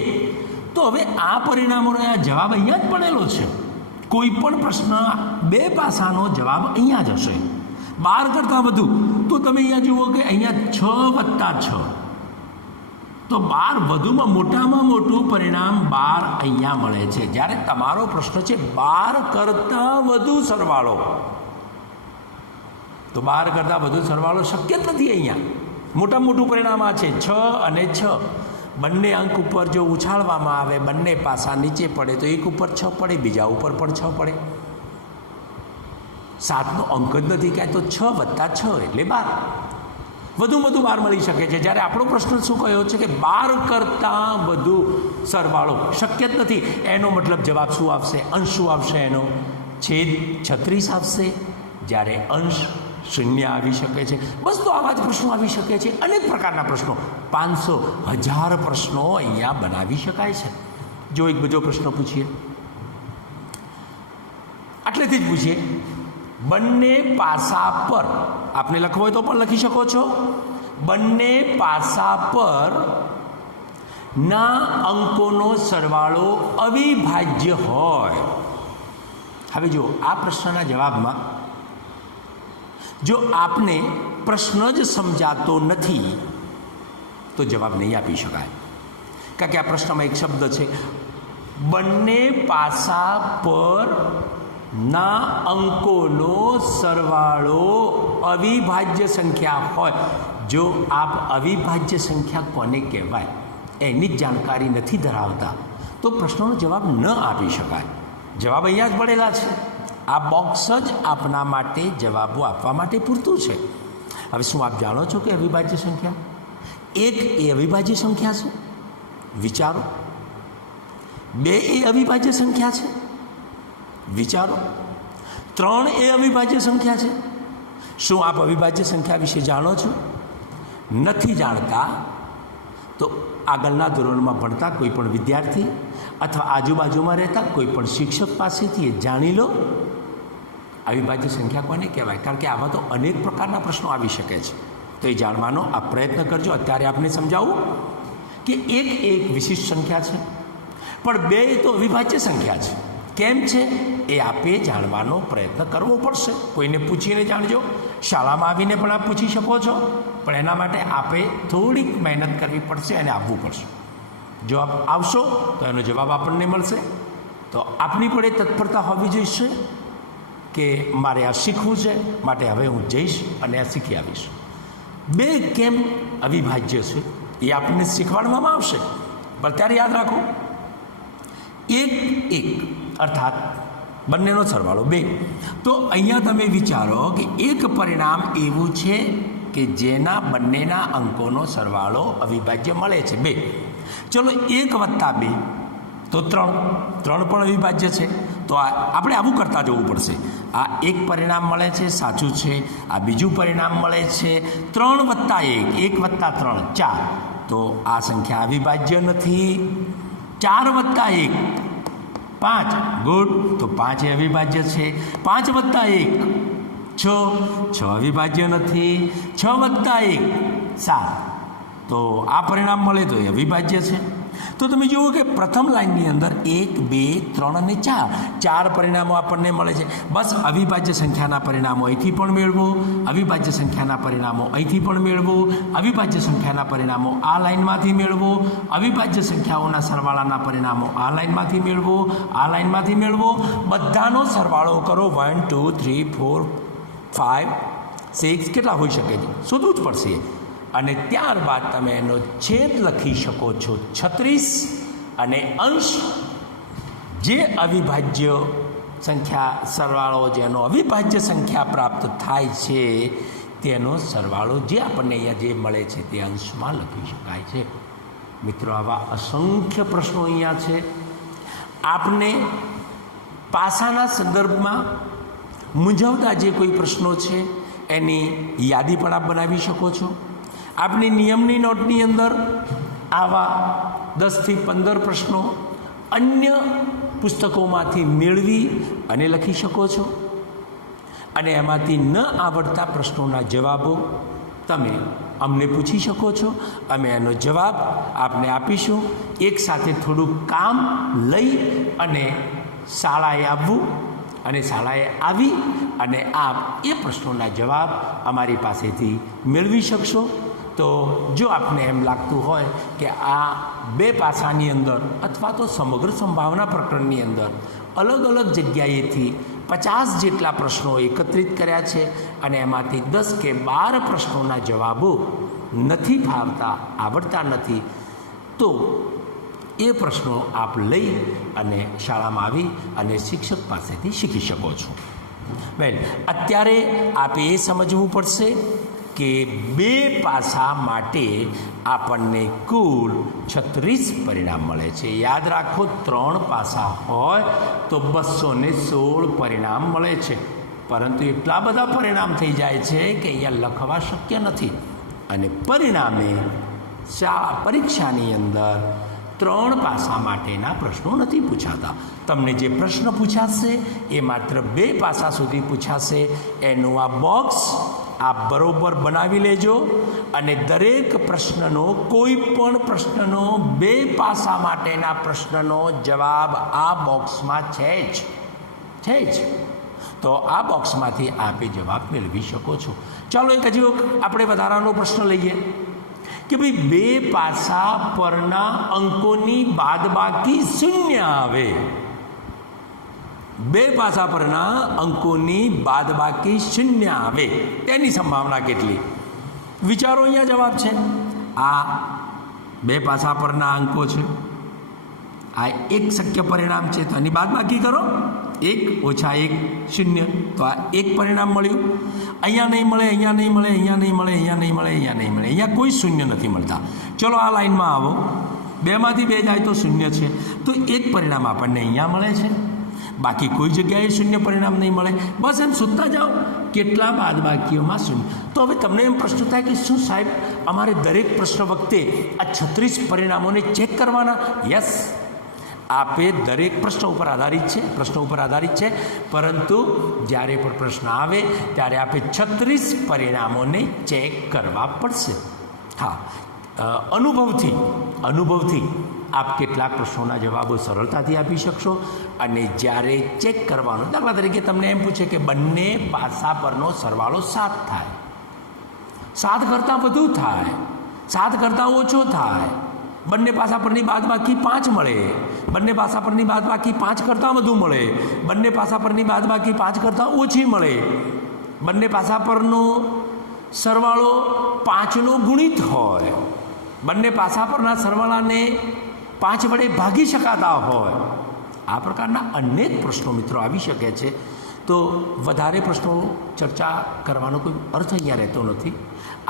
તો હવે આ પરિણામોનો આ જવાબ અહીંયા જ પડેલો છે. કોઈ પણ પ્રશ્ન બે પાસાનો જવાબ અહીંયા જ હશે, 12 કરતાં વધુ. તો તમે અહીંયા જુઓ કે અહીંયા 6+6, તો 12 વધુમાં મોટામાં મોટું પરિણામ 12 અહીંયા મળે છે. જ્યારે તમારો પ્રશ્ન છે 12 કરતાં વધુ સરવાળો, તો 12 કરતાં વધુ સરવાળો શક્ય જ નથી. અહીંયા મોટામાં મોટું પરિણામ આ છે 6 અને 6. બંને અંક ઉપર જો ઉછાળવામાં આવે, બંને પાસા નીચે પડે તો એક ઉપર 6 પડે, બીજા ઉપર પણ 6 પડે. 7નો અંક જ નથી ક્યાંય, તો 6+6 એટલે 12. વધુમાં વધુ 12 મળી શકે છે. જ્યારે આપણો પ્રશ્ન શું કહ્યો છે કે 12 કરતાં વધુ સરવાળો શક્ય જ નથી. એનો મતલબ જવાબ શું આવશે? અંશ શું આવશે? એનો છેદ 36 આવશે. જ્યારે અંશ શૂન્ય આવી શકે છે. બસ તો આવા જ પ્રશ્નો આવી શકે છે. અનેક પ્રકારના પ્રશ્નો, 500 1000 પ્રશ્નો અહીંયા બનાવી શકાય છે. જો એક બીજો પ્રશ્ન પૂછીએ, આટલેથી જ પૂછીએ, બંને પાસા પર, આપને લખવો હોય તો પણ લખી શકો છો, બંને પાસા પર ના અંકોનો સરવાળો અવિભાજ્ય હોય. હવે જો આ પ્રશ્નના જવાબમાં જો આપને પ્રશ્ન જ સમજાતો નથી તો જવાબ નહીં આપી શકાય. કારણ કે આ પ્રશ્નમાં એક શબ્દ છે, બંને પાસા પર ના અંકોનો સરવાળો અવિભાજ્ય સંખ્યા હોય. જો આપ અવિભાજ્ય સંખ્યા કોને કહેવાય એની જ જાણકારી નથી ધરાવતા તો પ્રશ્નનો જવાબ ન આપી શકાય. જવાબ અહીંયા જ પડેલા છે. આ બોક્સ જ આપના માટે જવાબો આપવા માટે પૂરતું છે. હવે શું આપ જાણો છો કે અવિભાજ્ય સંખ્યા 1 એ અવિભાજ્ય સંખ્યા છે? વિચારો. 2 એ અવિભાજ્ય સંખ્યા છે? વિચારો. 3 એ અવિભાજ્ય સંખ્યા છે? શું આપ અવિભાજ્ય સંખ્યા વિશે જાણો છો? નથી જાણતા તો આગળના ધોરણમાં ભણતા કોઈ પણ વિદ્યાર્થી અથવા આજુબાજુમાં રહેતા કોઈ પણ શિક્ષક પાસેથી એ જાણી લો અવિભાજ્ય સંખ્યા કોને કહેવાય. કારણ કે આવા તો અનેક પ્રકારના પ્રશ્નો આવી શકે છે. તો એ જાણવાનો આ પ્રયત્ન કરજો. અત્યારે આપને સમજાવું કે 1 એક વિશિષ્ટ સંખ્યા છે, પણ 2 એ તો અવિભાજ્ય સંખ્યા છે. કેમ છે એ આપે જાણવાનો પ્રયત્ન કરવો પડશે. કોઈને પૂછીને જાણજો. શાળામાં આવીને પણ આપ પૂછી શકો છો, પણ એના માટે આપે થોડીક મહેનત કરવી પડશે અને આવવું પડશે. જો આપ આવશો તો એનો જવાબ આપણને મળશે. તો આપની પણ એ તત્પરતા હોવી જોઈશે કે મારે આ શીખવું છે, માટે હવે હું જઈશ અને આ શીખી આવીશ. 2 કેમ અવિભાજ્ય છે એ આપણને શીખવાડવામાં આવશે. પણ ત્યારે યાદ રાખો, 1 1 અર્થાત બંનેનો સરવાળો 2. તો અહીંયા તમે વિચારો કે એક પરિણામ એવું છે કે જેના બંનેના અંકોનો સરવાળો અવિભાજ્ય મળે છે 2. ચલો 1 વત્તા 2 તો 3 પણ અવિભાજ્ય છે. તો આપણે આવું કરતા જવું પડશે. આ એક પરિણામ મળે છે, સાચું છે. આ બીજું પરિણામ મળે છે 3 વત્તા 1, 1 વત્તા 3 4. તો આ સંખ્યા અવિભાજ્ય નથી. 4 વત્તા 1 5, ગુડ. તો 5 એ અવિભાજ્ય છે. 5 વત્તા 1 6 અવિભાજ્ય નથી. 6 વત્તા 1 7. તો આ પરિણામ મળે તો એ અવિભાજ્ય છે. તો તમે જુઓ કે પ્રથમ લાઇનની અંદર 1 2 3 અને 4 પરિણામો આપણને મળે છે. બસ અવિભાજ્ય સંખ્યાના પરિણામો અહીંથી પણ મેળવો, અવિભાજ્ય સંખ્યાના પરિણામો અહીંથી પણ મેળવો, અવિભાજ્ય સંખ્યાના પરિણામો આ લાઇનમાંથી મેળવો, અવિભાજ્ય સંખ્યાઓના સરવાળાના પરિણામો આ લાઇનમાંથી મેળવો, આ લાઇનમાંથી મેળવો. બધાનો સરવાળો કરો. 1 2 3 4 5 6 કેટલા હોઈ શકે છે શોધવું જ પડશે. અને ત્યારબાદ તમે એનો છેદ લખી શકો છો 36 અને અંશ જે અવિભાજ્ય સંખ્યા સરવાળો જેનો અવિભાજ્ય સંખ્યા પ્રાપ્ત થાય છે તેનો સરવાળો જે આપણને અહીંયા જે મળે છે તે અંશમાં લખી શકાય છે. મિત્રો, આવા અસંખ્ય પ્રશ્નો અહીંયા છે. આપને પાસાના સંદર્ભમાં મૂંઝવતા જે કોઈ પ્રશ્નો છે એની યાદી પણ આપ બનાવી શકો છો. આપની નિયમની નોટની અંદર આવા 10 થી 15 પ્રશ્નો અન્ય પુસ્તકોમાંથી મેળવી અને લખી શકો છો. અને એમાંથી ન આવડતા પ્રશ્નોના જવાબો તમે અમને પૂછી શકો છો. અમે એનો જવાબ આપને આપીશું. એક સાથે થોડું કામ લઈ અને શાળાએ આવવું અને શાળાએ આવી અને આપ એ પ્રશ્નોના જવાબ અમારી પાસેથી મેળવી શકશો. તો જો આપને એમ લાગતું હોય કે આ 2 પાસાની અંદર અથવા તો સમગ્ર સંભાવના પ્રકરણની અંદર અલગ અલગ જગ્યાએથી 50 જેટલા પ્રશ્નો એકત્રિત કર્યા છે અને એમાંથી 10 કે 12 પ્રશ્નોના જવાબો નથી ફાવતા, આવડતા નથી, તો એ પ્રશ્નો આપ લઈ અને શાળામાં આવી અને શિક્ષક પાસેથી શીખી શકો છો. વેલ, અત્યારે આપે એ સમજવું પડશે કે 2 પાસા માટે આપણને કુલ 36 પરિણામ મળે છે. યાદ રાખો, 3 પાસા હોય તો 216 પરિણામ મળે છે. પરંતુ એટલા બધા પરિણામ થઈ જાય છે કે અહીંયા લખવા શક્ય નથી અને પરિણામે પરીક્ષાની અંદર 3 પાસા માટેના પ્રશ્નો નથી પૂછાતા. તમને જે પ્રશ્ન પૂછાશે એ માત્ર 2 પાસા સુધી પૂછાશે. એનું આ બોક્સ આપ બરોબર બનાવી લેજો અને દરેક પ્રશ્નનો કોઈ પણ પ્રશ્નનો 2 પાસા માટેના પ્રશ્નનો જવાબ આ બોક્સમાં છે જ. તો આ બોક્સમાંથી આપે જવાબ મેળવી શકો છો. ચાલો એક હજી આપણે વધારાનો પ્રશ્ન લઈએ કે ભાઈ 2 પાસા પરના અંકોની બાદબાકી 0 આવે. 2 પાસા પરના અંકોની બાદબાકી 0 આવે તેની સંભાવના કેટલી? વિચારો, અહીંયા જવાબ છે. આ 2 પાસા પરના અંકો છે. આ એક શક્ય પરિણામ છે, તો એની બાદબાકી કરો. 1 - 1 0, તો આ એક પરિણામ મળ્યું. અહીંયા નહીં મળે, અહીંયા નહીં મળે, અહીંયા નહીં મળે, અહીંયા નહીં મળે, અહીંયા નહીં મળે, અહીંયા કોઈ 0 નથી મળતા. ચલો આ લાઈનમાં આવો. 2 માંથી 2 જાય તો 0 છે, તો એક પરિણામ આપણને અહીંયા મળે છે. બાકી કોઈ જગ્યાએ 0 પરિણામ નહીં મળે. બસ એમ શોધતા જાઓ કેટલા બાદબાકીઓમાં 0. તો હવે તમને એમ પ્રશ્ન થાય કે શું સાહેબ અમારે દરેક પ્રશ્ન વખતે આ 36 પરિણામોને ચેક કરવાના? યસ, આપે દરેક પ્રશ્ન ઉપર આધારિત છે, પરંતુ જ્યારે પણ પ્રશ્ન આવે ત્યારે આપે 36 પરિણામોને ચેક કરવા પડશે. હા, અનુભવથી આપ કેટલાક પ્રશ્નોના જવાબો સરળતાથી આપી શકશો. અને જ્યારે ચેક કરવાનો, દાખલા તરીકે તમને એમ પૂછે કે બંને પાસા પરનો સરવાળો 7 થાય, 7 કરતાં વધુ થાય, 7 કરતાં ઓછો થાય, બંને પાસા પરની બાદબાકી 5 મળે, બંને પાસા પરની બાદબાકી 5 કરતાં વધુ મળે, બંને પાસા પરની બાદબાકી 5 કરતાં ઓછી મળે, બંને પાસા પરનો સરવાળો 5નો ગુણિત હોય, બંને પાસા પરના સરવાળાને 5 વડે ભાગી શકાતા હોય, આ પ્રકારના અનેક પ્રશ્નો મિત્રો આવી શકે છે. તો વધારે પ્રશ્નો ચર્ચા કરવાનો કોઈ અર્થ અહીંયા રહેતો નથી.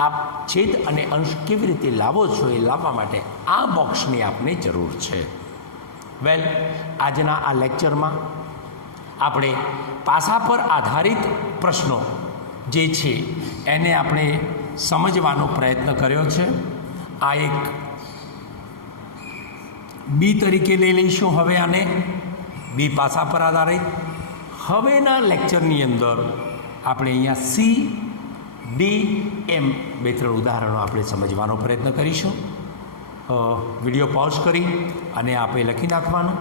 આપ છેદ અને અંશ કેવી રીતે લાવો છો એ લાવવા માટે આ બોક્સની આપને જરૂર છે. વેલ, આજના આ લેક્ચરમાં આપણે પાસા પર આધારિત પ્રશ્નો જે છે એને આપણે સમજવાનો પ્રયત્ન કર્યો છે. આ એક બી તરીકે લઈ લઈશું. હવે આને બી પાસા પર આધારિત. હવેના લેક્ચરની અંદર આપણે અહીંયા સી, ડી, એમ 2-3 ઉદાહરણો આપણે સમજવાનો પ્રયત્ન કરીશું. વિડીયો પોઝ કરી અને આપણે લખી નાખવાનું,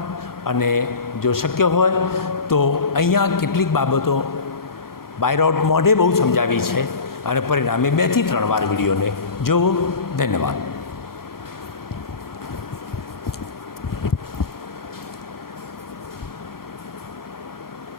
અને જો શક્ય હોય તો અહીંયા કેટલીક બાબતો બાય મોઢે બહુ સમજાવી છે, અને પરિણામે 2 થી 3 વાર વિડીયોને જોવો. ધન્યવાદ.